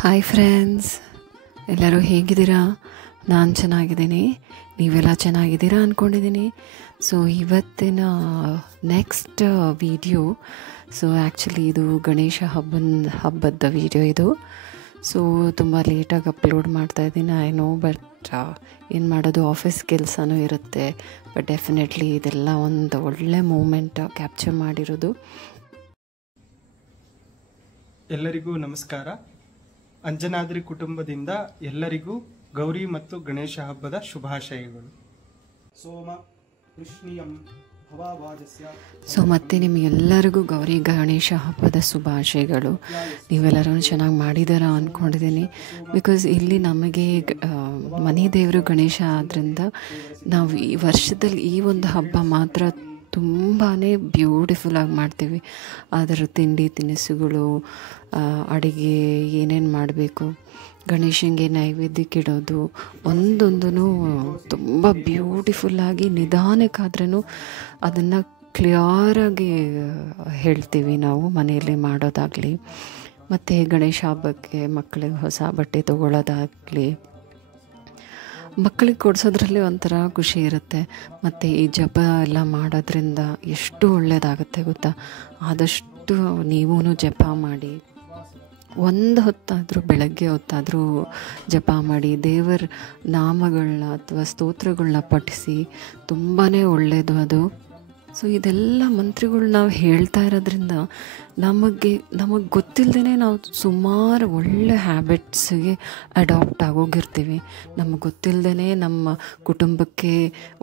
Hi friends, ಎಲ್ಲರೂ ಹೇಗಿದ್ದೀರಾ? ನಾನು ಚೆನ್ನಾಗಿದ್ದೀನಿ. ನೀವೆಲ್ಲ ಚೆನ್ನಾಗಿದ್ದೀರಾ ಅಂದ್ಕೊಂಡಿದ್ದೀನಿ. ಸೊ ಇವತ್ತಿನ ನೆಕ್ಸ್ಟ್ ವಿಡಿಯೋ, ಸೊ ಆ್ಯಕ್ಚುಲಿ ಇದು ಗಣೇಶ ಹಬ್ಬದ ವಿಡಿಯೋ ಇದು. ಸೊ ತುಂಬ ಲೇಟಾಗಿ ಅಪ್ಲೋಡ್ ಮಾಡ್ತಾಯಿದ್ದೀನಿ, ಐ ನೋ. ಬಟ್ ಏನು ಮಾಡೋದು, ಆಫೀಸ್ ಕೆಲಸನೂ ಇರುತ್ತೆ. ಬಟ್ ಡೆಫಿನೆಟ್ಲಿ ಇದೆಲ್ಲ ಒಂದು ಒಳ್ಳೆ ಮೂಮೆಂಟ್ ಕ್ಯಾಪ್ಚರ್ ಮಾಡಿರೋದು. ಎಲ್ಲರಿಗೂ ನಮಸ್ಕಾರ. ಅಂಜನಾದ್ರಿ ಕುಟುಂಬದಿಂದ ಎಲ್ಲರಿಗೂ ಗೌರಿ ಮತ್ತು ಗಣೇಶ ಹಬ್ಬದ ಶುಭಾಶಯಗಳು. ಸೋಮ ಕೃಷ್ಣಿಯಂ ಭವಾಭಾಜಸ್ಯ. ಸೊ ಮತ್ತೆ ನಿಮಗೆಲ್ಲರಿಗೂ ಗೌರಿ ಗಣೇಶ ಹಬ್ಬದ ಶುಭಾಶಯಗಳು. ನೀವೆಲ್ಲರೂ ಚೆನ್ನಾಗಿ ಮಾಡಿದಾರ ಅಂದ್ಕೊಂಡಿದ್ದೀನಿ. ಬಿಕಾಸ್ ಇಲ್ಲಿ ನಮಗೆ ಮನೆ ದೇವರು ಗಣೇಶ ಆದ್ದರಿಂದ ನಾವು ಈ ವರ್ಷದಲ್ಲಿ ಈ ಒಂದು ಹಬ್ಬ ಮಾತ್ರ ತುಂಬಾ ಬ್ಯೂಟಿಫುಲ್ಲಾಗಿ ಮಾಡ್ತೀವಿ. ಅದರ ತಿಂಡಿ ತಿನಿಸುಗಳು, ಅಡುಗೆ ಏನೇನು ಮಾಡಬೇಕು, ಗಣೇಶನಿಗೆ ನೈವೇದ್ಯಕ್ಕೆ ಇಡೋದು, ಒಂದೊಂದೂ ತುಂಬ ಬ್ಯೂಟಿಫುಲ್ಲಾಗಿ ನಿಧಾನಕ್ಕಾದ್ರೂ ಅದನ್ನು ಕ್ಲಿಯರಾಗಿ ಹೇಳ್ತೀವಿ ನಾವು ಮನೆಯಲ್ಲಿ ಮಾಡೋದಾಗಲಿ. ಮತ್ತು ಗಣೇಶ ಹಬ್ಬಕ್ಕೆ ಮಕ್ಕಳಿಗೆ ಹೊಸ ಬಟ್ಟೆ ತೊಗೊಳ್ಳೋದಾಗಲಿ, ಮಕ್ಕಳಿಗೆ ಕೊಡಿಸೋದ್ರಲ್ಲಿ ಒಂಥರ ಖುಷಿ ಇರುತ್ತೆ. ಮತ್ತು ಈ ಜಪ ಎಲ್ಲ ಮಾಡೋದ್ರಿಂದ ಎಷ್ಟು ಒಳ್ಳೆಯದಾಗುತ್ತೆ ಗೊತ್ತಾ. ಆದಷ್ಟು ನೀವೂ ಜಪ ಮಾಡಿ, ಒಂದು ಹೊತ್ತಾದರೂ ಬೆಳಗ್ಗೆ ಹೊತ್ತಾದರೂ ಜಪ ಮಾಡಿ, ದೇವರ ನಾಮಗಳನ್ನ ಅಥವಾ ಸ್ತೋತ್ರಗಳನ್ನ ಪಠಿಸಿ. ತುಂಬಾ ಒಳ್ಳೆಯದು ಅದು. ಸೊ ಇದೆಲ್ಲ ಮಂತ್ರಗಳು ನಾವು ಹೇಳ್ತಾ ಇರೋದ್ರಿಂದ ನಮಗೆ ಗೊತ್ತಿಲ್ಲದೇ ನಾವು ಸುಮಾರು ಒಳ್ಳೆ ಹ್ಯಾಬಿಟ್ಸಿಗೆ ಅಡಾಪ್ಟ್ ಆಗೋಗಿರ್ತೀವಿ. ನಮಗೆ ಗೊತ್ತಿಲ್ಲದೇ ನಮ್ಮ ಕುಟುಂಬಕ್ಕೆ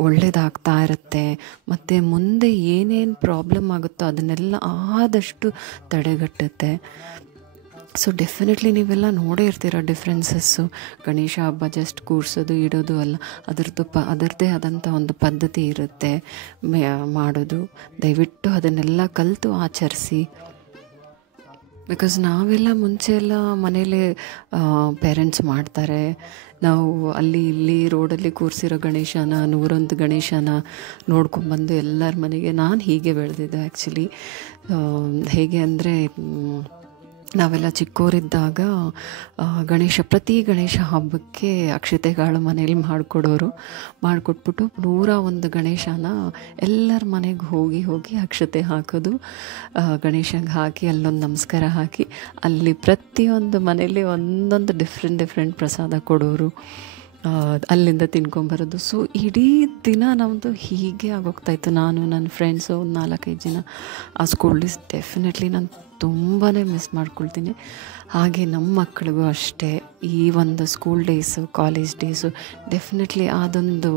ಒಳ್ಳೆಯದಾಗ್ತಾ ಇರುತ್ತೆ. ಮತ್ತು ಮುಂದೆ ಏನೇನು ಪ್ರಾಬ್ಲಮ್ ಆಗುತ್ತೋ ಅದನ್ನೆಲ್ಲ ಆದಷ್ಟು ತಡೆಗಟ್ಟುತ್ತೆ. ಸೊ ಡೆಫಿನೆಟ್ಲಿ ನೀವೆಲ್ಲ ನೋಡೇ ಇರ್ತೀರ ಡಿಫ್ರೆನ್ಸಸ್ಸು. ಗಣೇಶ ಹಬ್ಬ ಜಸ್ಟ್ ಕೂರಿಸೋದು ಇಡೋದು ಅಲ್ಲ, ಅದರದ್ದೇ ಆದಂಥ ಒಂದು ಪದ್ಧತಿ ಇರುತ್ತೆ ಮಾಡೋದು. ದಯವಿಟ್ಟು ಅದನ್ನೆಲ್ಲ ಕಲಿತು ಆಚರಿಸಿ. ಬಿಕಾಸ್ ನಾವೆಲ್ಲ ಮುಂಚೆ ಎಲ್ಲ ಮನೇಲಿ ಪೇರೆಂಟ್ಸ್ ಮಾಡ್ತಾರೆ. ನಾವು ಅಲ್ಲಿ ಇಲ್ಲಿ ರೋಡಲ್ಲಿ ಕೂರಿಸಿರೋ ಗಣೇಶನ 101 ಗಣೇಶನ ನೋಡ್ಕೊಂಬಂದು ಎಲ್ಲರ ಮನೆಗೆ ನಾನು ಹೀಗೆ ಬೆಳೆದಿದ್ದೆ ಆ್ಯಕ್ಚುಲಿ. ಹೇಗೆ ಅಂದರೆ, ನಾವೆಲ್ಲ ಚಿಕ್ಕವರಿದ್ದಾಗ ಪ್ರತಿ ಗಣೇಶ ಹಬ್ಬಕ್ಕೆ ಅಕ್ಷತೆಗಳು ಮನೇಲಿ ಮಾಡಿಕೊಟ್ಬಿಟ್ಟು 101 ಗಣೇಶನ ಎಲ್ಲರ ಮನೆಗೆ ಹೋಗಿ ಅಕ್ಷತೆ ಹಾಕೋದು, ಗಣೇಶಂಗೆ ಹಾಕಿ ಅಲ್ಲೊಂದು ನಮಸ್ಕಾರ ಹಾಕಿ, ಅಲ್ಲಿ ಪ್ರತಿಯೊಂದು ಮನೇಲಿ ಒಂದೊಂದು ಡಿಫ್ರೆಂಟ್ ಪ್ರಸಾದ ಕೊಡೋರು, ಅಲ್ಲಿಂದ ತಿನ್ಕೊಂಬರೋದು. ಸೊ ಇಡೀ ದಿನ ನಮ್ಮದು ಹೀಗೆ ಆಗೋಗ್ತಾಯಿತ್ತು. ನಾನು ನನ್ನ ಫ್ರೆಂಡ್ಸು ಒಂದು 4-5 ಜನ ಆ ಸ್ಕೂಲ್ ಡೇಸ್ ಡೆಫಿನೆಟ್ಲಿ ನಾನು ತುಂಬಾ ಮಿಸ್ ಮಾಡ್ಕೊಳ್ತೀನಿ. ಹಾಗೆ ನಮ್ಮ ಮಕ್ಕಳಿಗೂ ಅಷ್ಟೇ ಈ ಒಂದು school days, college days definitely ಅದೊಂದು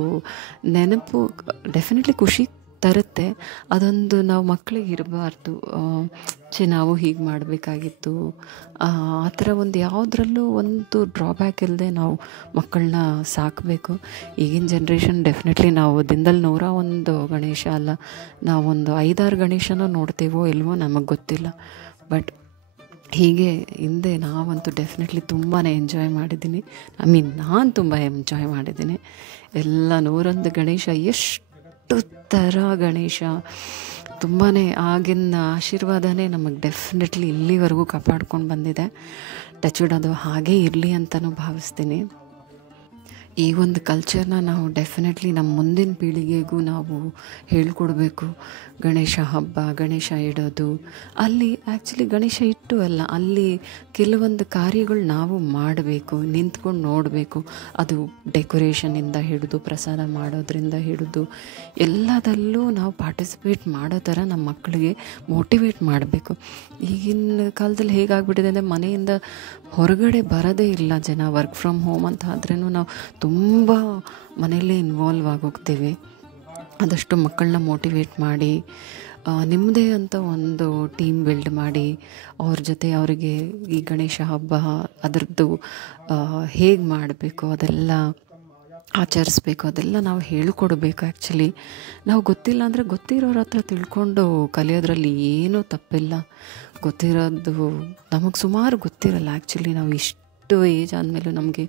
ನೆನಪು ಡೆಫಿನೆಟ್ಲಿ ಖುಷಿ ತರುತ್ತೆ. ಅದೊಂದು ನಾವು ಮಕ್ಕಳಿಗೆ ಇರಬಾರ್ದು, ನಾವು ಹೀಗೆ ಮಾಡಬೇಕಾಗಿತ್ತು ಆ ಥರ ಒಂದು ಯಾವುದ್ರಲ್ಲೂ ಒಂದು ಡ್ರಾಬ್ಯಾಕ್ ಇಲ್ಲದೆ ನಾವು ಮಕ್ಕಳನ್ನ ಸಾಕಬೇಕು. ಈಗಿನ ಜನ್ರೇಷನ್ ಡೆಫಿನೆಟ್ಲಿ ನಾವು ದಿನದಲ್ಲಿ 101 ಗಣೇಶ ಅಲ್ಲ, ನಾವೊಂದು 5-6 ಗಣೇಶನೂ ನೋಡ್ತೇವೋ ಇಲ್ವೋ ನಮಗೆ ಗೊತ್ತಿಲ್ಲ. ಬಟ್ ಹೀಗೆ ಹಿಂದೆ ನಾವಂತೂ ಡೆಫಿನೆಟ್ಲಿ ತುಂಬಾ ಎಂಜಾಯ್ ಮಾಡಿದ್ದೀನಿ. ನಾನು ತುಂಬ ಎಂಜಾಯ್ ಮಾಡಿದ್ದೀನಿ. ಎಲ್ಲ 101 ಗಣೇಶ, ಎಷ್ಟು ಥರ ಗಣೇಶ, ತುಂಬಾ ಆಗಿನ ಆಶೀರ್ವಾದನೇ ನಮಗೆ ಡೆಫಿನೆಟ್ಲಿ ಇಲ್ಲಿವರೆಗೂ ಕಾಪಾಡ್ಕೊಂಡು ಬಂದಿದೆ. ಟಚ್ವುಡ್ ಅದು ಹಾಗೇ ಇರಲಿ ಅಂತಲೂ ಭಾವಿಸ್ತೀನಿ. ಈ ಒಂದು ಕಲ್ಚರ್ನ ನಾವು ಡೆಫಿನೆಟ್ಲಿ ನಮ್ಮ ಮುಂದಿನ ಪೀಳಿಗೆಗೂ ನಾವು ಹೇಳ್ಕೊಡ್ಬೇಕು. ಗಣೇಶ ಹಬ್ಬ, ಗಣೇಶ ಇಡೋದು, ಅಲ್ಲಿ ಆ್ಯಕ್ಚುಲಿ ಗಣೇಶ ಇಟ್ಟು ಅಲ್ಲ, ಅಲ್ಲಿ ಕೆಲವೊಂದು ಕಾರ್ಯಗಳು ನಾವು ಮಾಡಬೇಕು, ನಿಂತ್ಕೊಂಡು ನೋಡಬೇಕು. ಅದು ಡೆಕೋರೇಷನಿಂದ ಹಿಡಿದು ಪ್ರಸಾದ ಮಾಡೋದ್ರಿಂದ ಹಿಡಿದು ಎಲ್ಲದಲ್ಲೂ ನಾವು ಪಾರ್ಟಿಸಿಪೇಟ್ ಮಾಡೋ ಥರ ನಮ್ಮ ಮಕ್ಕಳಿಗೆ ಮೋಟಿವೇಟ್ ಮಾಡಬೇಕು. ಈಗಿನ ಕಾಲದಲ್ಲಿ ಹೇಗಾಗ್ಬಿಟ್ಟಿದೆ ಅಂದರೆ, ಮನೆಯಿಂದ ಹೊರಗಡೆ ಬರೋದೇ ಇಲ್ಲ ಜನ. ವರ್ಕ್ ಫ್ರಮ್ ಹೋಮ್ ಅಂತ ಆದ್ರೂ ನಾವು ತುಂಬ ಮನೆಯಲ್ಲೇ ಇನ್ವಾಲ್ವ್ ಆಗೋಗ್ತೀವಿ. ಆದಷ್ಟು ಮಕ್ಕಳನ್ನ ಮೋಟಿವೇಟ್ ಮಾಡಿ, ನಿಮ್ಮದೇ ಅಂತ ಒಂದು ಟೀಮ್ ಬಿಲ್ಡ್ ಮಾಡಿ, ಅವ್ರ ಜೊತೆ ಅವರಿಗೆ ಈ ಗಣೇಶ ಹಬ್ಬ ಅದರದ್ದು ಹೇಗೆ ಮಾಡಬೇಕು ಅದೆಲ್ಲ ಆಚರಿಸ್ಬೇಕು, ಅದೆಲ್ಲ ನಾವು ಹೇಳ್ಕೊಡ್ಬೇಕು. ಆ್ಯಕ್ಚುಲಿ ನಾವು ಗೊತ್ತಿಲ್ಲ ಅಂದರೆ ಗೊತ್ತಿರೋರ ಹತ್ರ ತಿಳ್ಕೊಂಡು ಕಲಿಯೋದ್ರಲ್ಲಿ ಏನೂ ತಪ್ಪಿಲ್ಲ. ಗೊತ್ತಿರೋದು ನಮಗೆ ಸುಮಾರು ಗೊತ್ತಿರಲ್ಲ. ಆ್ಯಕ್ಚುಲಿ ನಾವು ಇಷ್ಟು ಏಜ್ ಆದಮೇಲೆ ನಮಗೆ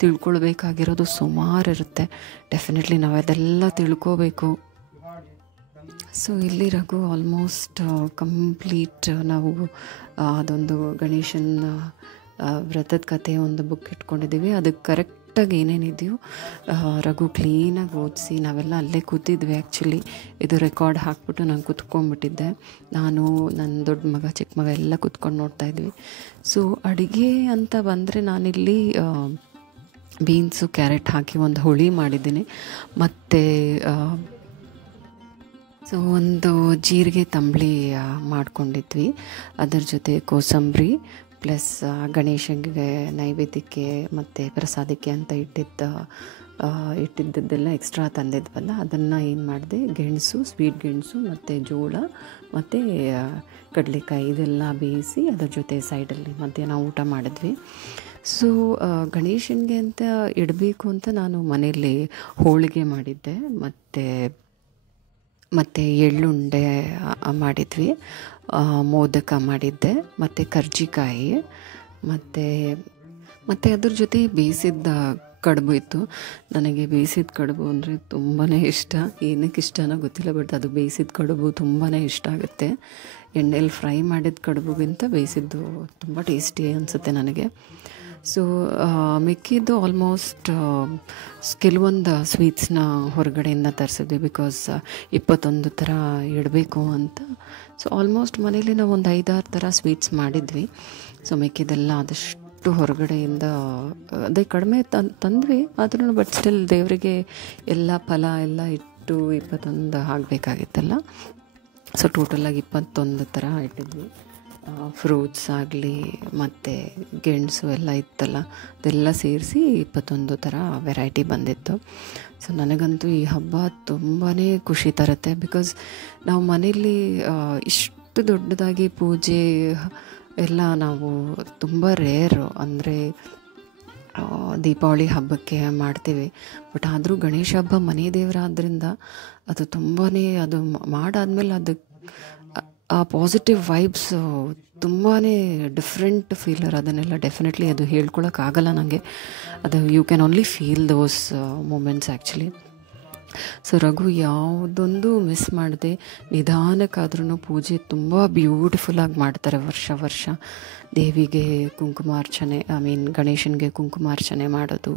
ತಿಳ್ಕೊಳ್ಬೇಕಾಗಿರೋದು ಸುಮಾರು ಇರುತ್ತೆ. ಡೆಫಿನೆಟ್ಲಿ ನಾವು ಅದೆಲ್ಲ ತಿಳ್ಕೋಬೇಕು. ಸೊ ಇಲ್ಲಿ ರಘು ಆಲ್ಮೋಸ್ಟ್ ಕಂಪ್ಲೀಟ್ ನಾವು ಅದೊಂದು ಗಣೇಶನ ವ್ರತದ ಕಥೆ ಒಂದು ಬುಕ್ ಇಟ್ಕೊಂಡಿದ್ದೀವಿ. ಅದಕ್ಕೆ ಕರೆಕ್ಟಾಗಿ ಏನೇನಿದೆಯೋ ರಘು ಕ್ಲೀನಾಗಿ ಓದಿಸಿ ನಾವೆಲ್ಲ ಅಲ್ಲೇ ಕೂತಿದ್ವಿ. ಆ್ಯಕ್ಚುಲಿ ಇದು ರೆಕಾರ್ಡ್ ಹಾಕ್ಬಿಟ್ಟು ನಾನು ಕೂತ್ಕೊಂಡ್ಬಿಟ್ಟಿದ್ದೆ. ನಾನು ನನ್ನ ದೊಡ್ಡ ಮಗ ಚಿಕ್ಕ ಮಗ ಎಲ್ಲ ಕೂತ್ಕೊಂಡು ನೋಡ್ತಾಯಿದ್ವಿ. ಸೊ ಅಡುಗೆ ಅಂತ ಬಂದರೆ ನಾನಿಲ್ಲಿ ಬೀನ್ಸು ಕ್ಯಾರೆಟ್ ಹಾಕಿ ಒಂದು ಹುಳಿ ಮಾಡಿದ್ದೀನಿ. ಮತ್ತು ಸೊ ಒಂದು ಜೀರಿಗೆ ತಂಬಳಿ ಮಾಡ್ಕೊಂಡಿದ್ವಿ. ಅದರ ಜೊತೆ ಕೋಸಂಬರಿ ಪ್ಲಸ್ ಗಣೇಶನಿಗೆ ನೈವೇದ್ಯಕ್ಕೆ ಮತ್ತು ಪ್ರಸಾದಕ್ಕೆ ಅಂತ ಇಟ್ಟಿದ್ದೆಲ್ಲ ಎಕ್ಸ್ಟ್ರಾ ತಂದಿದ್ವಲ್ಲ, ಅದನ್ನು ಏನು ಮಾಡಿದೆ, ಗೆಣಸು, ಸ್ವೀಟ್ ಗೆಣಸು ಮತ್ತು ಜೋಳ ಮತ್ತು ಕಡಲೆಕಾಯಿ ಇದೆಲ್ಲ ಬೇಯಿಸಿ ಅದರ ಜೊತೆ ಸೈಡಲ್ಲಿ ಮಧ್ಯಾಹ್ನ ಊಟ ಮಾಡಿದ್ವಿ. ಸೊ ಗಣೇಶನಿಗೆ ಅಂತ ಇಡಬೇಕು ಅಂತ ನಾನು ಮನೆಯಲ್ಲಿ ಹೋಳಿಗೆ ಮಾಡಿದ್ದೆ ಮತ್ತು ಎಳ್ಳುಂಡೆ ಮಾಡಿದ್ವಿ, ಮೋದಕ ಮಾಡಿದ್ದೆ, ಮತ್ತು ಕರ್ಜಿಕಾಯಿ ಮತ್ತು ಅದ್ರ ಜೊತೆ ಬೇಯಿಸಿದ್ದ ಕಡುಬು ಇತ್ತು. ನನಗೆ ಬೇಯಿಸಿದ ಕಡುಬು ಅಂದರೆ ತುಂಬಾ ಇಷ್ಟ. ಏನಕ್ಕೆ ಇಷ್ಟನೋ ಗೊತ್ತಿಲ್ಲ, ಬಟ್ ಅದು ಬೇಯಿಸಿದ ಕಡುಬು ತುಂಬಾ ಇಷ್ಟ ಆಗುತ್ತೆ. ಎಣ್ಣೆಯಲ್ಲಿ ಫ್ರೈ ಮಾಡಿದ ಕಡುಬುಗಿಂತ ಬೇಯಿಸಿದ್ದು ತುಂಬ ಟೇಸ್ಟಿ ಅನಿಸುತ್ತೆ ನನಗೆ. ಸೊ ಮಿಕ್ಕಿದ್ದು ಆಲ್ಮೋಸ್ಟ್ ಕೆಲವೊಂದು ಸ್ವೀಟ್ಸ್ನ ಹೊರಗಡೆಯಿಂದ ತರಿಸಿದ್ವಿ, ಬಿಕಾಸ್ 21 ಥರ ಇಡಬೇಕು ಅಂತ. ಸೊ ಆಲ್ಮೋಸ್ಟ್ ಮನೇಲಿ ನಾವು ಒಂದು 5-6 ಥರ ಸ್ವೀಟ್ಸ್ ಮಾಡಿದ್ವಿ. ಸೊ ಮಿಕ್ಕಿದೆಲ್ಲ ಆದಷ್ಟು ಹೊರಗಡೆಯಿಂದ ಅದೇ ಕಡಿಮೆ ತಂದ್ವಿ, ಆದ್ರೂ ಬಟ್ ಸ್ಟಿಲ್ ದೇವರಿಗೆ ಎಲ್ಲ ಫಲ ಎಲ್ಲ ಇಟ್ಟು 21 ಆಗಬೇಕಾಗಿತ್ತಲ್ಲ. ಸೊ ಟೋಟಲಾಗಿ 21 ಥರ ಇಟ್ಟಿದ್ವಿ. ಫ್ರೂಟ್ಸ್ ಆಗಲಿ ಮತ್ತು ಗೆಣಸು ಎಲ್ಲ ಇತ್ತಲ್ಲ, ಅದೆಲ್ಲ ಸೇರಿಸಿ 21 ಥರ ವೆರೈಟಿ ಬಂದಿತ್ತು. ಸೊ ನನಗಂತೂ ಈ ಹಬ್ಬ ತುಂಬಾ ಖುಷಿ ತರುತ್ತೆ. ಬಿಕಾಸ್ ನಾವು ಮನೇಲಿ ಇಷ್ಟು ದೊಡ್ಡದಾಗಿ ಪೂಜೆ ಎಲ್ಲ ನಾವು ತುಂಬ ರೇರು, ಅಂದರೆ ದೀಪಾವಳಿ ಹಬ್ಬಕ್ಕೆ ಮಾಡ್ತೀವಿ. ಬಟ್ ಆದರೂ ಗಣೇಶ ಹಬ್ಬ ಮನೆ ದೇವರಾದ್ದರಿಂದ ಅದು ತುಂಬಾ ಅದು ಮಾಡಾದ್ಮೇಲೆ ಅದಕ್ಕೆ ಆ ಪಾಸಿಟಿವ್ ವೈಬ್ಸು ತುಂಬಾ ಡಿಫ್ರೆಂಟ್ ಫೀಲರ್. ಅದನ್ನೆಲ್ಲ ಡೆಫಿನೆಟ್ಲಿ ಅದು ಹೇಳ್ಕೊಳಕ್ಕಾಗಲ್ಲ ನನಗೆ. ಅದು you can only feel those moments actually. So Raghu ಯಾವುದೊಂದು ಮಿಸ್ ಮಾಡದೆ ನಿಧಾನಕ್ಕಾದ್ರೂ ಪೂಜೆ ತುಂಬ ಬ್ಯೂಟಿಫುಲ್ಲಾಗಿ ಮಾಡ್ತಾರೆ. ವರ್ಷ ದೇವಿಗೆ ಕುಂಕುಮಾರ್ಚನೆ, ಗಣೇಶನಿಗೆ ಕುಂಕುಮಾರ್ಚನೆ ಮಾಡೋದು,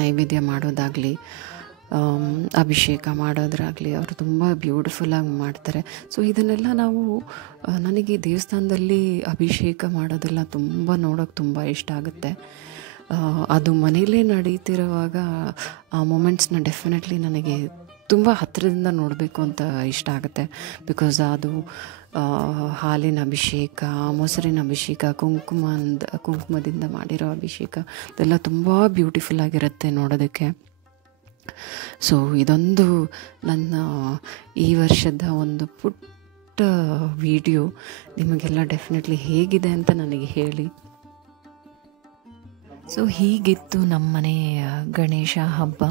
ನೈವೇದ್ಯ ಮಾಡೋದಾಗಲಿ, ಅಭಿಷೇಕ ಮಾಡೋದ್ರಾಗಲಿ ಅವರು ತುಂಬ ಬ್ಯೂಟಿಫುಲ್ಲಾಗಿ ಮಾಡ್ತಾರೆ. ಸೊ ಇದನ್ನೆಲ್ಲ ನಾವು ನನಗೆ ದೇವಸ್ಥಾನದಲ್ಲಿ ಅಭಿಷೇಕ ಮಾಡೋದೆಲ್ಲ ತುಂಬ ನೋಡೋಕ್ಕೆ ತುಂಬ ಇಷ್ಟ ಆಗುತ್ತೆ. ಅದು ಮನೇಲೇ ನಡೀತಿರುವಾಗ ಆ ಮೂಮೆಂಟ್ಸ್ನ ಡೆಫಿನೆಟ್ಲಿ ನನಗೆ ತುಂಬ ಹತ್ತಿರದಿಂದ ನೋಡಬೇಕು ಅಂತ ಇಷ್ಟ ಆಗುತ್ತೆ. ಬಿಕಾಸ್ ಅದು ಹಾಲಿನ ಅಭಿಷೇಕ, ಮೊಸರಿನ ಅಭಿಷೇಕ, ಕುಂಕುಮದಿಂದ ಮಾಡಿರೋ ಅಭಿಷೇಕ ಅದೆಲ್ಲ ತುಂಬ ಬ್ಯೂಟಿಫುಲ್ಲಾಗಿರುತ್ತೆ ನೋಡೋದಕ್ಕೆ. ಸೊ ಇದೊಂದು ನನ್ನ ಈ ವರ್ಷದ ಒಂದು ಪುಟ್ಟ ವಿಡಿಯೋ. ನಿಮಗೆಲ್ಲ ಡೆಫಿನೆಟ್ಲಿ ಹೇಗಿದೆ ಅಂತ ನನಗೆ ಹೇಳಿ. ಸೊ ಹೀಗಿತ್ತು ನಮ್ಮನೆ ಗಣೇಶ ಹಬ್ಬ.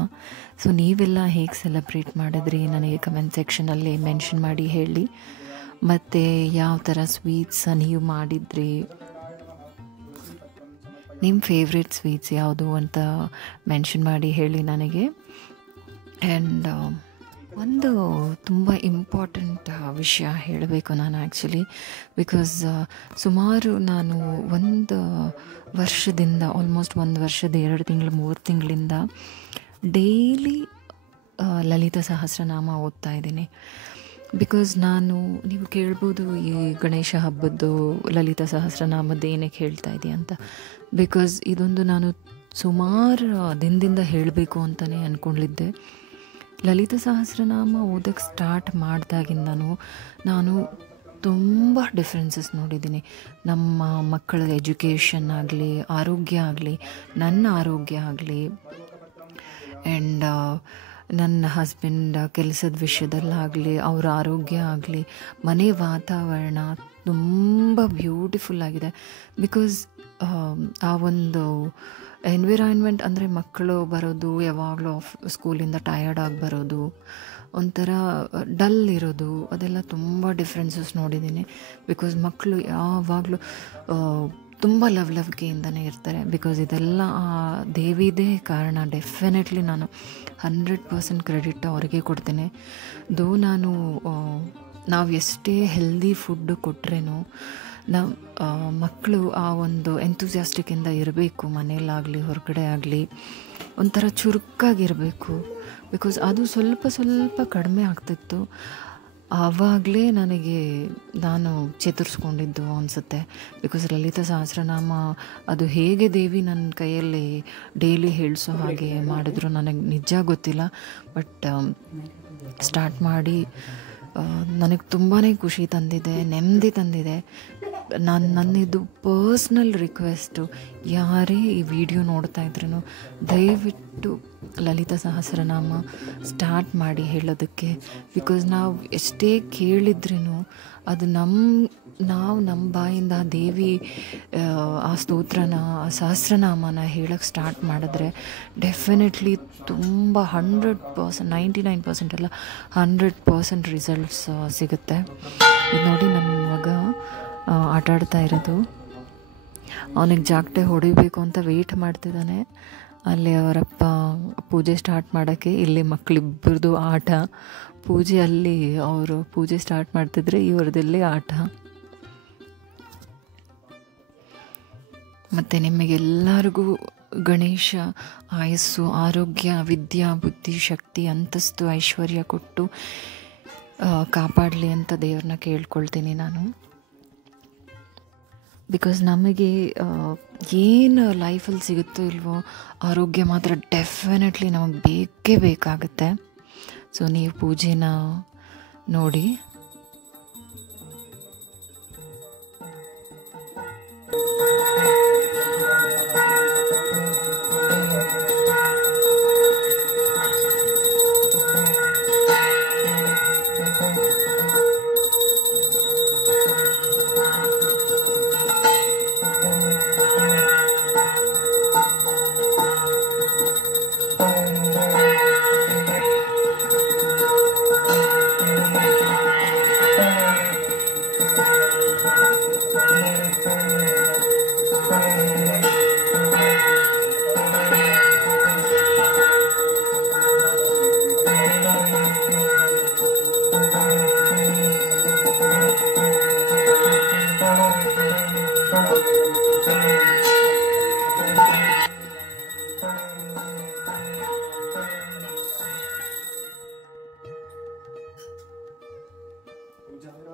ಸೊ ನೀವೆಲ್ಲ ಹೇಗೆ ಸೆಲೆಬ್ರೇಟ್ ಮಾಡಿದ್ರಿ ನನಗೆ ಕಮೆಂಟ್ ಸೆಕ್ಷನಲ್ಲಿ ಮೆನ್ಷನ್ ಮಾಡಿ ಹೇಳಿ. ಮತ್ತು ಯಾವ ಥರ ಸ್ವೀಟ್ಸ್ ನೀವು ಮಾಡಿದ್ರಿ, ನಿಮ್ಮ ಫೇವ್ರೆಟ್ ಸ್ವೀಟ್ಸ್ ಯಾವುದು ಅಂತ ಮೆನ್ಷನ್ ಮಾಡಿ ಹೇಳಿ ನನಗೆ. ಆ್ಯಂಡ್ ಒಂದು ತುಂಬ ಇಂಪಾರ್ಟೆಂಟ್ ವಿಷಯ ಹೇಳಬೇಕು ನಾನು ಆ್ಯಕ್ಚುಲಿ. ಬಿಕಾಸ್ ಸುಮಾರು ನಾನು ಒಂದು ವರ್ಷದಿಂದ, ಆಲ್ಮೋಸ್ಟ್ 1 ವರ್ಷದ 2 ತಿಂಗಳು 3 ತಿಂಗಳಿಂದ ಡೈಲಿ ಲಲಿತಾ ಸಹಸ್ರನಾಮ ಓದ್ತಾ ಇದ್ದೀನಿ. ಬಿಕಾಸ್ ನೀವು ಕೇಳ್ಬೋದು ಈ ಗಣೇಶ ಹಬ್ಬದ್ದು ಲಲಿತಾ ಸಹಸ್ರನಾಮದ್ದು ಏನಕ್ಕೆ ಹೇಳ್ತಾ ಇದೆಯಾ ಅಂತ. ಬಿಕಾಸ್ ಇದೊಂದು ನಾನು ಸುಮಾರು ದಿನದಿಂದ ಹೇಳಬೇಕು ಅಂತಲೇ ಅಂದ್ಕೊಂಡಿದ್ದೆ. ಲಲಿತಾ ಸಹಸ್ರನಾಮ ಓದಕ್ಕೆ ಸ್ಟಾರ್ಟ್ ಮಾಡಿದಾಗಿಂದನೂ ನಾನು ತುಂಬ ಡಿಫ್ರೆನ್ಸಸ್ ನೋಡಿದ್ದೀನಿ. ನಮ್ಮ ಮಕ್ಕಳ ಎಜುಕೇಷನ್ ಆಗಲಿ, ಆರೋಗ್ಯ ಆಗಲಿ, ನನ್ನ ಆರೋಗ್ಯ ಆಗಲಿ, ಆ್ಯಂಡ್ ನನ್ನ ಹಸ್ಬೆಂಡ್ ಕೆಲಸದ ವಿಷಯದಲ್ಲಾಗಲಿ, ಅವರ ಆರೋಗ್ಯ ಆಗಲಿ, ಮನೆ ವಾತಾವರಣ ತುಂಬ ಬ್ಯೂಟಿಫುಲ್ಲಾಗಿದೆ. ಬಿಕಾಸ್ ಆ ಒಂದು ಎನ್ವಿರಾನ್ಮೆಂಟ್, ಅಂದರೆ ಮಕ್ಕಳು ಬರೋದು ಯಾವಾಗಲೂ ಸ್ಕೂಲಿಂದ ಟಯರ್ಡ್ ಆಗಿ ಬರೋದು, ಒಂಥರ ಡಲ್ ಇರೋದು, ಅದೆಲ್ಲ ತುಂಬ ಡಿಫ್ರೆನ್ಸಸ್ ನೋಡಿದ್ದೀನಿ. ಬಿಕಾಸ್ ಮಕ್ಕಳು ಯಾವಾಗಲೂ ತುಂಬ ಲವ್ಲವಿಕೆಯಿಂದನೇ ಇರ್ತಾರೆ. ಬಿಕಾಸ್ ಇದೆಲ್ಲ ದೇವಿದೇ ಕಾರಣ. ಡೆಫಿನೆಟ್ಲಿ ನಾನು 100% ಕ್ರೆಡಿಟ್ ಅವರಿಗೆ ಕೊಡ್ತೇನೆ. ನಾನು ನಾವು ಎಷ್ಟೇ ಹೆಲ್ದಿ ಫುಡ್ಡು ಕೊಟ್ರೇನು ನಾವು ಮಕ್ಕಳು ಆ ಒಂದು ಎಂಥೂಸಿಯಾಸ್ಟಿಕ್ಕಿಂದ ಇರಬೇಕು, ಮನೇಲಾಗಲಿ ಹೊರಗಡೆ ಆಗಲಿ ಒಂಥರ ಚುರುಕಾಗಿರಬೇಕು. ಬಿಕಾಸ್ ಅದು ಸ್ವಲ್ಪ ಸ್ವಲ್ಪ ಕಡಿಮೆ ಆಗ್ತಿತ್ತು. ಆವಾಗಲೇ ನಾನು ಚೇತರಿಸ್ಕೊಂಡಿದ್ದು ಅನಿಸುತ್ತೆ. ಬಿಕಾಸ್ ಲಲಿತಾ ಸಹಸ್ರನಾಮ ಅದು ಹೇಗೆ ದೇವಿ ನನ್ನ ಕೈಯಲ್ಲಿ ಡೈಲಿ ಹೇಳಿಸೋ ಹಾಗೆ ಮಾಡಿದ್ರು ನನಗೆ ನಿಜ ಗೊತ್ತಿಲ್ಲ. ಬಟ್ ಸ್ಟಾರ್ಟ್ ಮಾಡಿ ನನಗೆ ತುಂಬಾ ಖುಷಿ ತಂದಿದೆ, ನೆಮ್ಮದಿ ತಂದಿದೆ. ನನ್ನಿದು ಪರ್ಸ್ನಲ್ ರಿಕ್ವೆಸ್ಟು, ಯಾರೇ ಈ ವಿಡಿಯೋ ನೋಡ್ತಾ ಇದ್ರೂ ದಯವಿಟ್ಟು ಲಲಿತಾ ಸಹಸ್ರನಾಮ ಸ್ಟಾರ್ಟ್ ಮಾಡಿ ಹೇಳೋದಕ್ಕೆ. ಬಿಕಾಸ್ ನಾವು ಎಷ್ಟೇ ಕೇಳಿದ್ರೂ ಅದು ನಮ್ಮ ಬಾಯಿಂದ ದೇವಿ ಆ ಸ್ತೋತ್ರನ, ಆ ಸಹಸ್ರನಾಮನ ಹೇಳೋಕ್ಕೆ ಸ್ಟಾರ್ಟ್ ಮಾಡಿದ್ರೆ ಡೆಫಿನೆಟ್ಲಿ ತುಂಬ 100%, 99% ಅಲ್ಲ 100% ರಿಸಲ್ಟ್ಸ್ ಸಿಗುತ್ತೆ. ಇದು ನೋಡಿ ನನ್ನ ಮಗ ಆಟಾಡ್ತಾ ಇರೋದು, ಅವನಿಗೆ ಜಾಗಟೆ ಹೊಡಿಬೇಕು ಅಂತ ವೆಯ್ಟ್ ಮಾಡ್ತಿದ್ದಾನೆ. ಅಲ್ಲಿ ಅವರಪ್ಪ ಪೂಜೆ ಸ್ಟಾರ್ಟ್ ಮಾಡೋಕ್ಕೆ, ಇಲ್ಲಿ ಮಕ್ಕಳಿಬ್ಬರದು ಆಟ. ಪೂಜೆ ಅಲ್ಲಿ ಅವರು ಪೂಜೆ ಸ್ಟಾರ್ಟ್ ಮಾಡ್ತಿದ್ರೆ ಇವ್ರದಲ್ಲಿ ಆಟ. ಮತ್ತು ನಿಮಗೆಲ್ಲರಿಗೂ ಗಣೇಶ ಆಯಸ್ಸು, ಆರೋಗ್ಯ, ವಿದ್ಯಾ, ಬುದ್ಧಿ, ಶಕ್ತಿ, ಅಂತಸ್ತು, ಐಶ್ವರ್ಯ ಕೊಟ್ಟು ಕಾಪಾಡಲಿ ಅಂತ ದೇವ್ರನ್ನ ಕೇಳ್ಕೊಳ್ತೀನಿ ನಾನು. ಬಿಕಾಸ್ ನಮಗೆ ಏನು ಲೈಫಲ್ಲಿ ಸಿಗುತ್ತೋ ಇಲ್ವೋ ಆರೋಗ್ಯ ಮಾತ್ರ ಡೆಫಿನೆಟ್ಲಿ ನಮಗೆ ಬೇಕೇ ಬೇಕಾಗುತ್ತೆ. ಸೊ ನೀವು ಪೂಜೆನ ನೋಡಿ.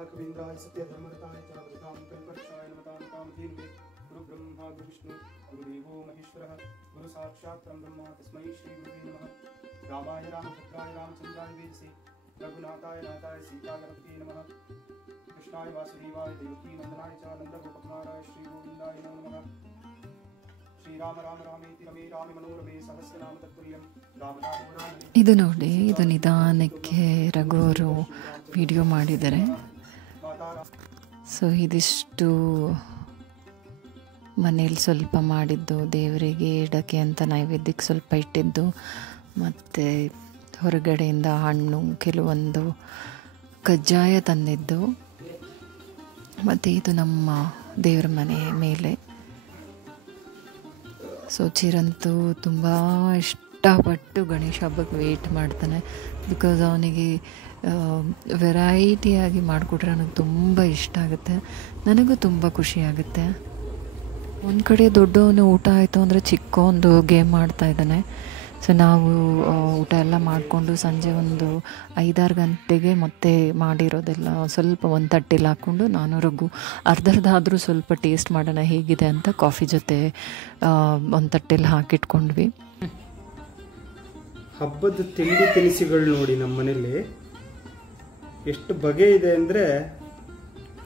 रघुवीन्द्राय सत्यधर्मरताय च वृतां कल्पक्षाय नमतां कामधेनुवे गुरु ब्रह्मा गुरु विष्णु गुरुदेवो महेश्वरः गुरु साक्षात् परब्रह्म तस्मै श्री गुरुवे नमः। रामाय रामभद्राय रामचन्द्राय वेदसे रघुनाथाय नाथाय सीतागणपते नमः। कृष्णाय वासुदेवाय देवकी नंदनाय च नन्दगोपकुमाराय श्री गोविन्दाय नमो नमः। श्रीराम राम रामेति रमे रामे मनोरमे सहस्रनाम तत्तुल्यं राम राम राम। ಇದು ನೋಡಿ, ಇದು ನಿಧಾನಕ್ಕೆ ರಘು ಅವರು ವಿಡಿಯೋ ಮಾಡಿದ್ದಾರೆ. ಸೊ ಇದಿಷ್ಟು ಮನೇಲಿ ಸ್ವಲ್ಪ ಮಾಡಿದ್ದು, ದೇವರಿಗೆ ಇಡೋಕ್ಕೆ ಅಂತ ನೈವೇದ್ಯಕ್ಕೆ ಸ್ವಲ್ಪ ಇಟ್ಟಿದ್ದು, ಮತ್ತು ಹೊರಗಡೆಯಿಂದ ಹಣ್ಣು, ಕೆಲವೊಂದು ಕಜ್ಜಾಯ ತಂದಿದ್ದು, ಮತ್ತು ಇದು ನಮ್ಮ ದೇವರ ಮನೆ ಮೇಲೆ. ಸೊ ಚಿರಂತು ತುಂಬ ಇಷ್ಟಪಟ್ಟು ಗಣೇಶ ಹಬ್ಬಕ್ಕೆ ವೆಯ್ಟ್ ಮಾಡ್ತಾನೆ. ಬಿಕಾಸ್ ಅವನಿಗೆ ವೆರೈಟಿಯಾಗಿ ಮಾಡಿಕೊಟ್ರೆ ನನಗೆ ತುಂಬ ಇಷ್ಟ ಆಗುತ್ತೆ, ನನಗೂ ತುಂಬ ಖುಷಿ ಆಗುತ್ತೆ. ಒಂದು ಕಡೆ ದೊಡ್ಡವನು ಊಟ ಆಯಿತು ಅಂದರೆ ಚಿಕ್ಕವೊಂದು ಗೇಮ್ ಮಾಡ್ತಾ ಇದ್ದಾನೆ. ಸೊ ನಾವು ಊಟ ಎಲ್ಲ ಮಾಡಿಕೊಂಡು ಸಂಜೆ ಒಂದು 5-6 ಗಂಟೆಗೆ ಮತ್ತೆ ಮಾಡಿರೋದೆಲ್ಲ ಸ್ವಲ್ಪ ಒಂದು ತಟ್ಟೆಲಿ ಹಾಕ್ಕೊಂಡು ನಾನು ರಘು ಅರ್ಧರ್ಧಾದರೂ ಸ್ವಲ್ಪ ಟೇಸ್ಟ್ ಮಾಡೋಣ ಹೇಗಿದೆ ಅಂತ ಕಾಫಿ ಜೊತೆ ಒಂದು ತಟ್ಟೆಲಿ ಹಾಕಿಟ್ಕೊಂಡ್ವಿ. ಹಬ್ಬದ ತಿಂಡಿ ತಿನಿಸುಗಳು ನೋಡಿ ನಮ್ಮ ಮನೇಲಿ ಎಷ್ಟು ಬಗೆ ಇದೆ ಅಂದರೆ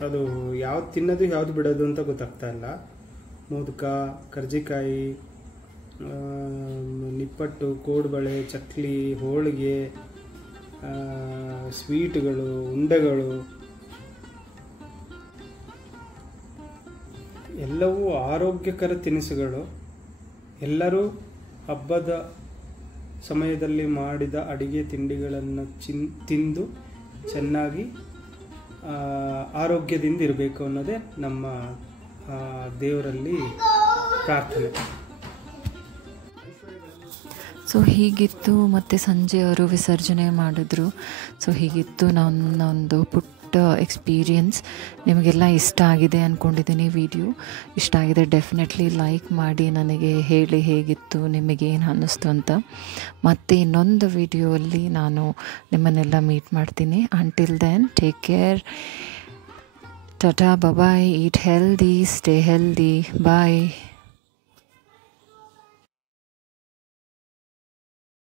ಅದು ಯಾವ್ದು ತಿನ್ನೋದು ಯಾವ್ದು ಬಿಡೋದು ಅಂತ ಗೊತ್ತಾಗ್ತಾ ಇಲ್ಲ. ಮೋದಕ, ಕರ್ಜಿಕಾಯಿ, ನಿಪ್ಪಟ್ಟು, ಕೋಡುಬಳೆ, ಚಕ್ಲಿ, ಹೋಳಿಗೆ, ಸ್ವೀಟ್ಗಳು, ಉಂಡೆಗಳು ಎಲ್ಲವೂ ಆರೋಗ್ಯಕರ ತಿನಿಸುಗಳು. ಎಲ್ಲರೂ ಹಬ್ಬದ ಸಮಯದಲ್ಲಿ ಮಾಡಿದ ಅಡಿಗೆ ತಿಂಡಿಗಳನ್ನು ತಿಂದು ಚೆನ್ನಾಗಿ ಆರೋಗ್ಯದಿಂದ ಇರಬೇಕು ಅನ್ನೋದೇ ನಮ್ಮ ದೇವರಲ್ಲಿ ಪ್ರಾರ್ಥನೆ. ಸೊ ಹೀಗಿತ್ತು. ಮತ್ತು ಸಂಜೆ ಅವರು ವಿಸರ್ಜನೆ ಮಾಡಿದ್ರು. ಸೊ ಹೀಗಿತ್ತು ನನ್ನೊಂದು ಪುಟ್ಟ ಎಕ್ಸ್ಪೀರಿಯನ್ಸ್. ನಿಮಗೆಲ್ಲ ಇಷ್ಟ ಆಗಿದೆ ಅಂದ್ಕೊಂಡಿದ್ದೀನಿ. ವಿಡಿಯೋ ಇಷ್ಟ ಆಗಿದೆ ಡೆಫಿನೆಟ್ಲಿ ಲೈಕ್ ಮಾಡಿ, ನನಗೆ ಹೇಳಿ ಹೇಗಿತ್ತು, ನಿಮಗೇನು ಅನ್ನಿಸ್ತು ಅಂತ. ಮತ್ತು ಇನ್ನೊಂದು ವಿಡಿಯೋಲ್ಲಿ ನಾನು ನಿಮ್ಮನ್ನೆಲ್ಲ ಮೀಟ್ ಮಾಡ್ತೀನಿ. Until then take care. Tata, bye. Eat healthy, stay healthy. ಬಾಯ್.